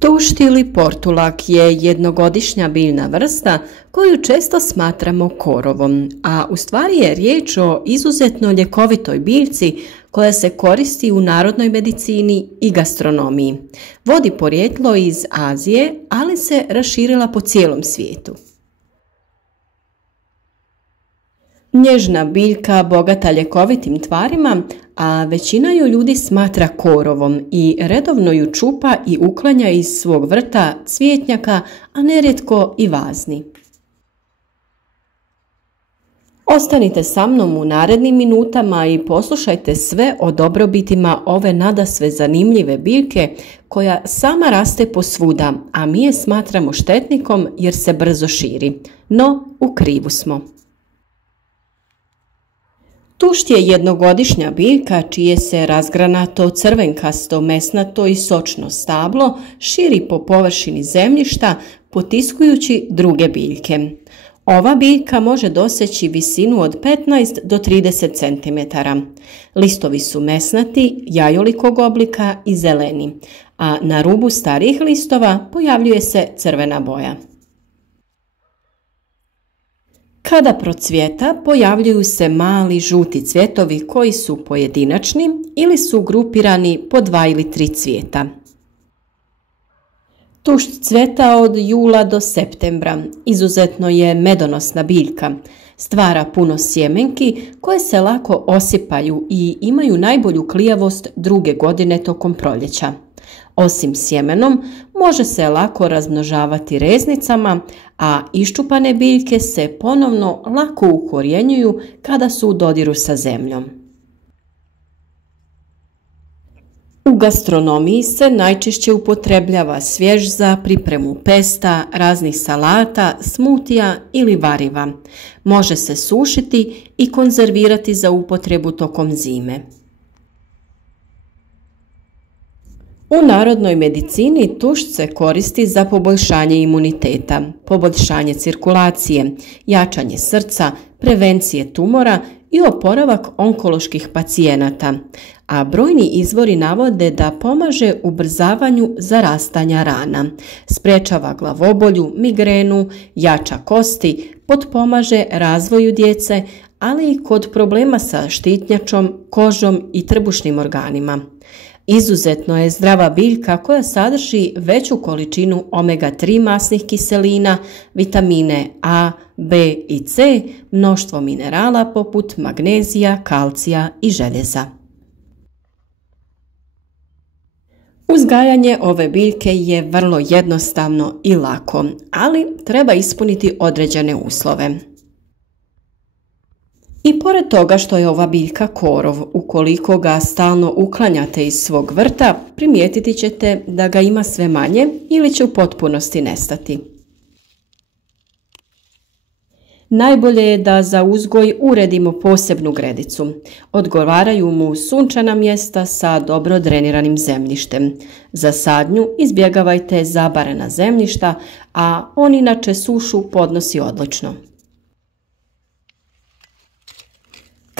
Tušt ili portulak je jednogodišnja biljna vrsta koju često smatramo korovom, a u stvari je riječ o izuzetno ljekovitoj biljci koja se koristi u narodnoj medicini i gastronomiji. Vodi porijeklo iz Azije, ali se raširila po cijelom svijetu. Nježna biljka bogata ljekovitim tvarima, a većina ju ljudi smatra korovom i redovno ju čupa i uklanja iz svog vrta, cvjetnjaka, a nerijetko i vazni. Ostanite sa mnom u narednim minutama i poslušajte sve o dobrobitima ove nadasve zanimljive biljke koja sama raste posvuda, a mi je smatramo štetnikom jer se brzo širi. No, u krivu smo. Tušt je jednogodišnja biljka čije se razgranato, crvenkasto, mesnato i sočno stablo širi po površini zemljišta potiskujući druge biljke. Ova biljka može doseći visinu od 15 do 30 cm. Listovi su mesnati, jajolikog oblika i zeleni, a na rubu starijih listova pojavljuje se crvena boja. Kada procvjeta, pojavljuju se mali žuti cvjetovi koji su pojedinačni ili su grupirani po 2 ili 3 cvjeta. Tušt cvjeta od jula do septembra. Izuzetno je medonosna biljka. Stvara puno sjemenki koje se lako osipaju i imaju najbolju klijavost druge godine tokom proljeća. Osim sjemenom, može se lako razmnožavati reznicama, a iščupane biljke se ponovno lako ukorjenjuju kada su u dodiru sa zemljom. U gastronomiji se najčešće upotrebljava svjež za pripremu pesta, raznih salata, smutija ili variva. Može se sušiti i konzervirati za upotrebu tokom zime. U narodnoj medicini tušt se koristi za poboljšanje imuniteta, poboljšanje cirkulacije, jačanje srca, prevencije tumora i oporavak onkoloških pacijenata, a brojni izvori navode da pomaže ubrzavanju zarastanja rana, sprečava glavobolju, migrenu, jača kosti, potpomaže razvoju djece, ali i kod problema sa štitnjačom, kožom i trbušnim organima. Izuzetno je zdrava biljka koja sadrži veću količinu omega-3 masnih kiselina, vitamine A, B i C, mnoštvo minerala poput magnezija, kalcija i željeza. Uzgajanje ove biljke je vrlo jednostavno i lako, ali treba ispuniti određene uslove. I pored toga što je ova biljka korov, ukoliko ga stalno uklanjate iz svog vrta, primijetiti ćete da ga ima sve manje ili će u potpunosti nestati. Najbolje je da za uzgoj uredimo posebnu gredicu. Odgovaraju mu sunčana mjesta sa dobro dreniranim zemljištem. Za sadnju izbjegavajte zabarena zemljišta, a on inače sušu podnosi odlično.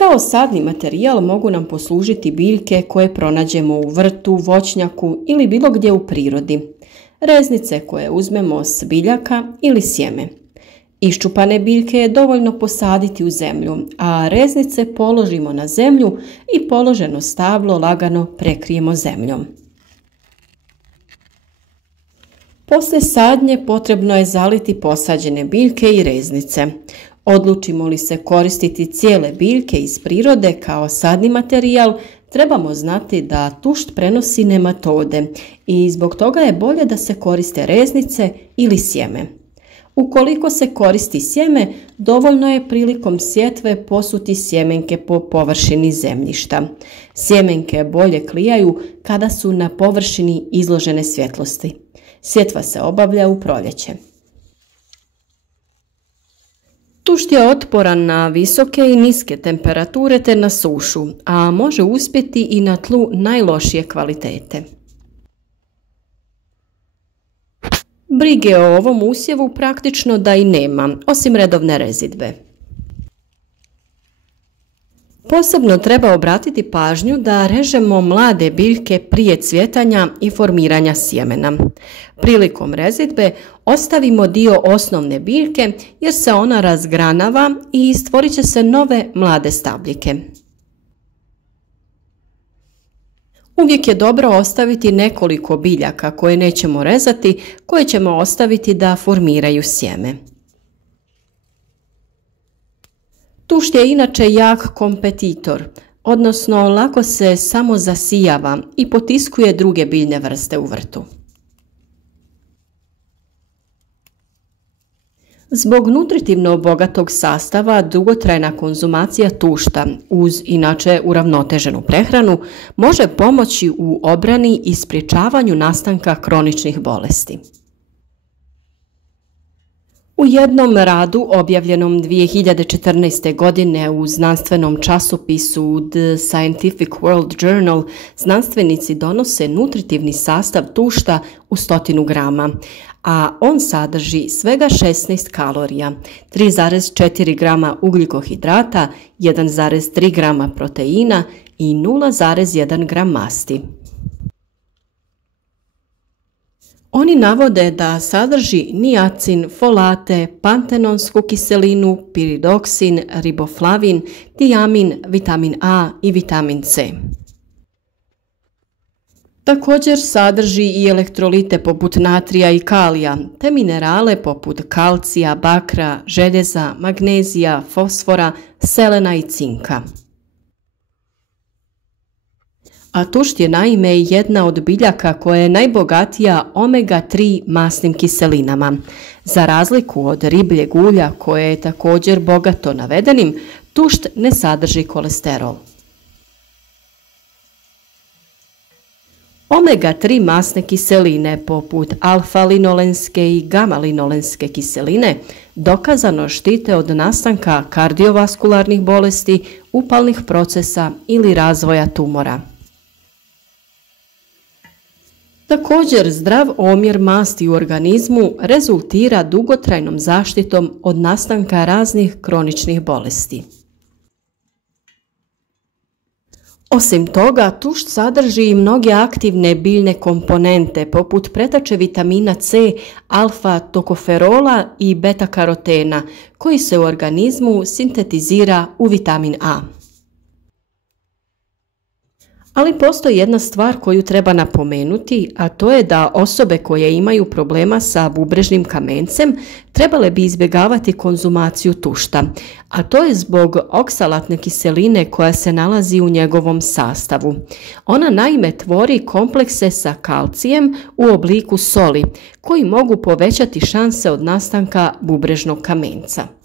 Kao sadni materijal mogu nam poslužiti biljke koje pronađemo u vrtu, voćnjaku ili bilo gdje u prirodi. Reznice koje uzmemo s biljaka ili sjeme. Iščupane biljke je dovoljno posaditi u zemlju, a reznice položimo na zemlju i položeno stablo lagano prekrijemo zemljom. Poslije sadnje potrebno je zaliti posađene biljke i reznice. Odlučimo li se koristiti cijele biljke iz prirode kao sadni materijal, trebamo znati da tušt prenosi nematode i zbog toga je bolje da se koriste reznice ili sjeme. Ukoliko se koristi sjeme, dovoljno je prilikom sjetve posuti sjemenke po površini zemljišta. Sjemenke bolje klijaju kada su na površini izložene svjetlosti. Sjetva se obavlja u proljeće. Tušt je otporan na visoke i niske temperature te na sušu, a može uspjeti i na tlu najlošije kvalitete. Brige o ovom usjevu praktično da i nema, osim redovne rezidbe. Posebno treba obratiti pažnju da režemo mlade biljke prije cvjetanja i formiranja sjemena. Prilikom rezidbe ostavimo dio osnovne biljke jer se ona razgranava i stvorit će se nove mlade stabljike. Uvijek je dobro ostaviti nekoliko biljaka koje nećemo rezati, koje ćemo ostaviti da formiraju sjeme. Tušt je inače jak kompetitor, odnosno lako se samo zasijava i potiskuje druge biljne vrste u vrtu. Zbog nutritivno bogatog sastava, dugotrajna konzumacija tušta uz inače uravnoteženu prehranu može pomoći u obrani i sprječavanju nastanka kroničnih bolesti. U jednom radu objavljenom 2014. godine u znanstvenom časopisu The Scientific World Journal znanstvenici donose nutritivni sastav tušta u 100 grama, a on sadrži svega 16 kalorija, 3,4 grama ugljikohidrata, 1,3 grama proteina i 0,1 gram masti. Oni navode da sadrži niacin, folate, pantenonsku kiselinu, piridoksin, riboflavin, tiamin, vitamin A i vitamin C. Također sadrži i elektrolite poput natrija i kalija, te minerale poput kalcija, bakra, željeza, magnezija, fosfora, selena i cinka. A tušt je naime jedna od biljaka koja je najbogatija omega-3 masnim kiselinama. Za razliku od ribljeg ulja koje je također bogato navedenim, tušt ne sadrži kolesterol. Omega-3 masne kiseline poput alfa-linolenske i gama-linolenske kiseline dokazano štite od nastanka kardiovaskularnih bolesti, upalnih procesa ili razvoja tumora. Također, zdrav omjer masti u organizmu rezultira dugotrajnom zaštitom od nastanka raznih kroničnih bolesti. Osim toga, tušt sadrži i mnoge aktivne biljne komponente poput pretače vitamina C, alfa-tokoferola i beta-karotena koji se u organizmu sintetizira u vitamin A. Ali postoji jedna stvar koju treba napomenuti, a to je da osobe koje imaju problema sa bubrežnim kamencem trebale bi izbjegavati konzumaciju tušta, a to je zbog oksalatne kiseline koja se nalazi u njegovom sastavu. Ona naime tvori komplekse sa kalcijem u obliku soli, koji mogu povećati šanse od nastanka bubrežnog kamenca.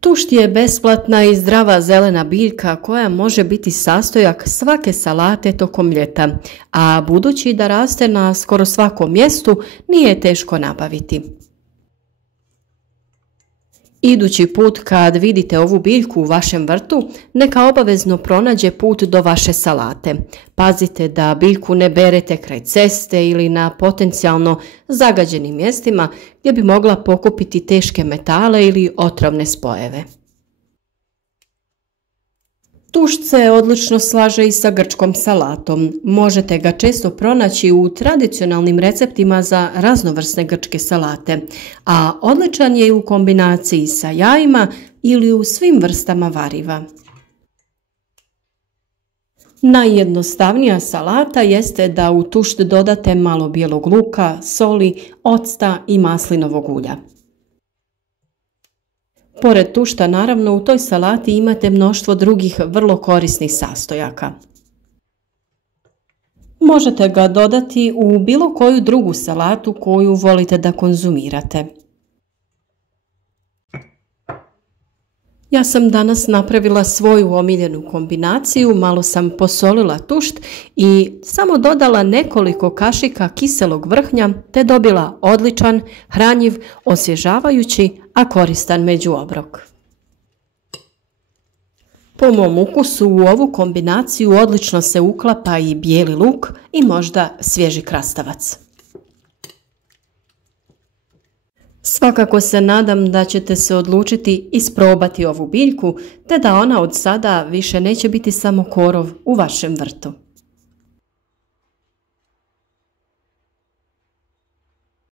Tušt je besplatna i zdrava zelena biljka koja može biti sastojak svake salate tokom ljeta, a budući da raste na skoro svakom mjestu, nije teško nabaviti. Idući put kad vidite ovu biljku u vašem vrtu, neka obavezno pronađe put do vaše salate. Pazite da biljku ne berete kraj ceste ili na potencijalno zagađenim mjestima gdje bi mogla pokupiti teške metale ili otrovne spojeve. Tušt se odlično slaže i sa grčkom salatom. Možete ga često pronaći u tradicionalnim receptima za raznovrsne grčke salate, a odličan je i u kombinaciji sa jajima ili u svim vrstama variva. Najjednostavnija salata jeste da u tušt dodate malo bijelog luka, soli, octa i maslinovog ulja. Pored tušta, naravno, u toj salati imate mnoštvo drugih vrlo korisnih sastojaka. Možete ga dodati u bilo koju drugu salatu koju volite da konzumirate. Ja sam danas napravila svoju omiljenu kombinaciju, malo sam posolila tušt i samo dodala nekoliko kašika kiselog vrhnja te dobila odličan, hranjiv, osvježavajući, a koristan međuobrok. Po mom ukusu u ovu kombinaciju odlično se uklapa i bijeli luk i možda svježi krastavac. Svakako se nadam da ćete se odlučiti isprobati ovu biljku, te da ona od sada više neće biti samo korov u vašem vrtu.